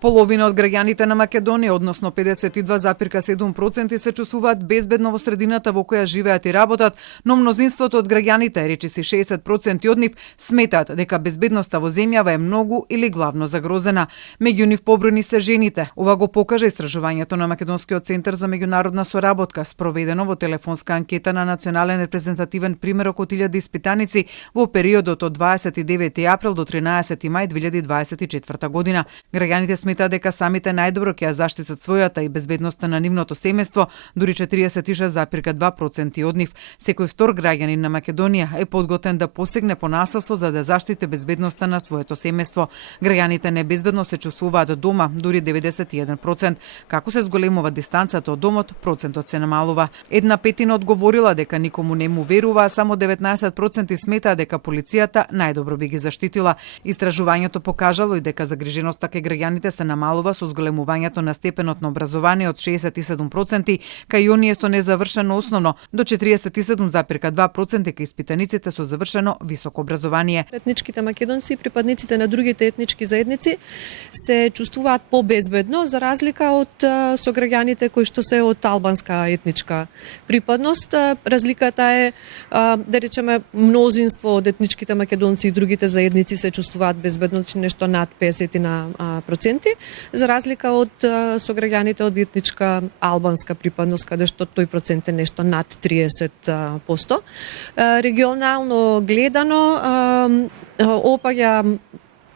Половина од граѓаните на Македонија, односно 52,7% се чувствуваат безбедно во средината во која живеат и работат, но мнозинството од граѓаните, речиси 60% од нив, сметаат дека безбедноста во земјава е многу или главно загрозена. Меѓу нив побројни се жените. Ова го покажа истражувањето на Македонскиот центар за меѓународна соработка, спроведено во телефонска анкета на национален репрезентативен примерок од 1000 испитаници во периодот од 29 април до 13 мај 2024 година. Граѓаните сметаат дека самите најдобро ќе ја заштитат својата и безбедноста на нивното семејство, дури 46,2% од нив. Секој втор граѓанин на Македонија е подготвен да посегне по насилство за да заштити безбедноста на своето семејство. Граѓаните небезбедно се чувствуваат дома, дури 91%. Како се зголемува дистанцата од домот, процентот се намалува. 1/5 одговорила дека никому не му верува, а само 19% сметаа дека полицијата најдобро би ги заштитила. Истражувањето покажало и дека загриженоста кај граѓаните се намалува со зголемувањето на степенот на образование од 67% кај оние со незавршено основно до 47,2% кај испитаниците со завршено високо образование. Етничките македонци и припадниците на другите етнички заедници се чувствуваат побезбедно за разлика од сограѓаните кои што се од албанска етничка припадност. Разликата е да речеме мнозинство од етничките македонци и другите заедници се чувствуваат безбедно, нешто над 50%, за разлика од сограѓаните од етничка албанска припадност, каде што тој процент е нешто над 30%. Регионално гледано опаѓа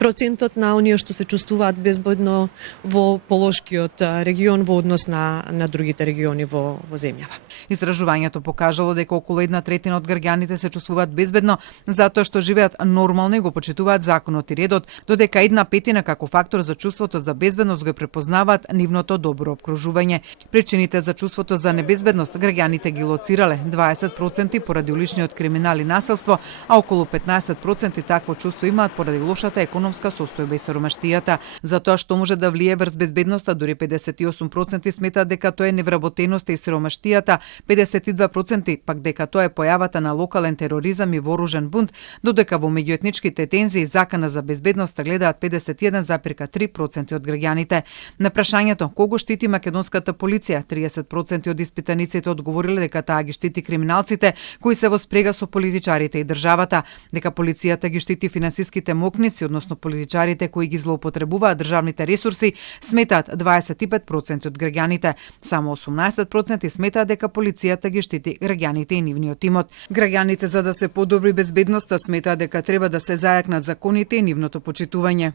процентот на оние што се чувствуваат безбедно во Полошкиот регион во однос на другите региони во земјава. Истражувањето покажало дека околу 1/3 од граѓаните се чувствуваат безбедно затоа што живеат нормално и го почитуваат законот и редот, додека 1/5 како фактор за чувството за безбедност го препознаваат нивното добро опкружување. Причините за чувството за небезбедност граѓаните ги лоцирале 20% поради уличниот криминал и насилство, а околу 15% такво чувство имаат поради лошата економска состојба и сиромаштијата. Затоа што може да влие врз безбедноста, дури 58% сметаат дека тоа е невработеноста и сиромаштијата, 52% пак дека тоа е појавата на локален тероризам и вооружен бунт, додека во меѓуетничките тензии закана за безбедноста гледаат 51,3% од граѓаните. На прашањето кого штити македонската полиција, 30% од испитаниците одговориле дека таа ги штити криминалците кои се во спрега со политичарите и државата, дека полицијата ги штити финансиските мокници, односно политичарите кои ги злоупотребуваат државните ресурси, сметаат 25% од граѓаните. Само 18% сметаат дека полицијата ги штити граѓаните и нивниот имот. Граѓаните за да се подобри безбедноста сметаат дека треба да се зајакнат законите и нивното почитување.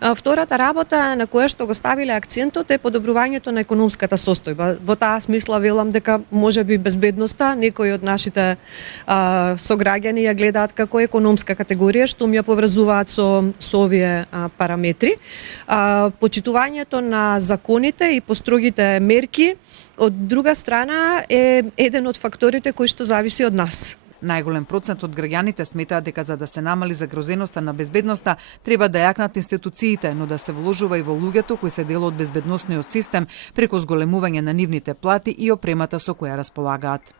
Втората работа на која што го ставиле акцентот е подобрувањето на економската состојба. Во таа смисла велам дека можеби безбедноста некои од нашите сограѓани ја гледаат како економска категорија, што ја поврзуваат со овие параметри. Почитувањето на законите и построгите мерки од друга страна е еден од факторите кои што зависи од нас. Најголем процент од граѓаните сметаат дека за да се намали загрозеноста на безбедноста треба да јакнат институциите, но да се вложува и во луѓето кои се дел од безбедносниот систем преку зголемување на нивните плати и опремата со која располагаат.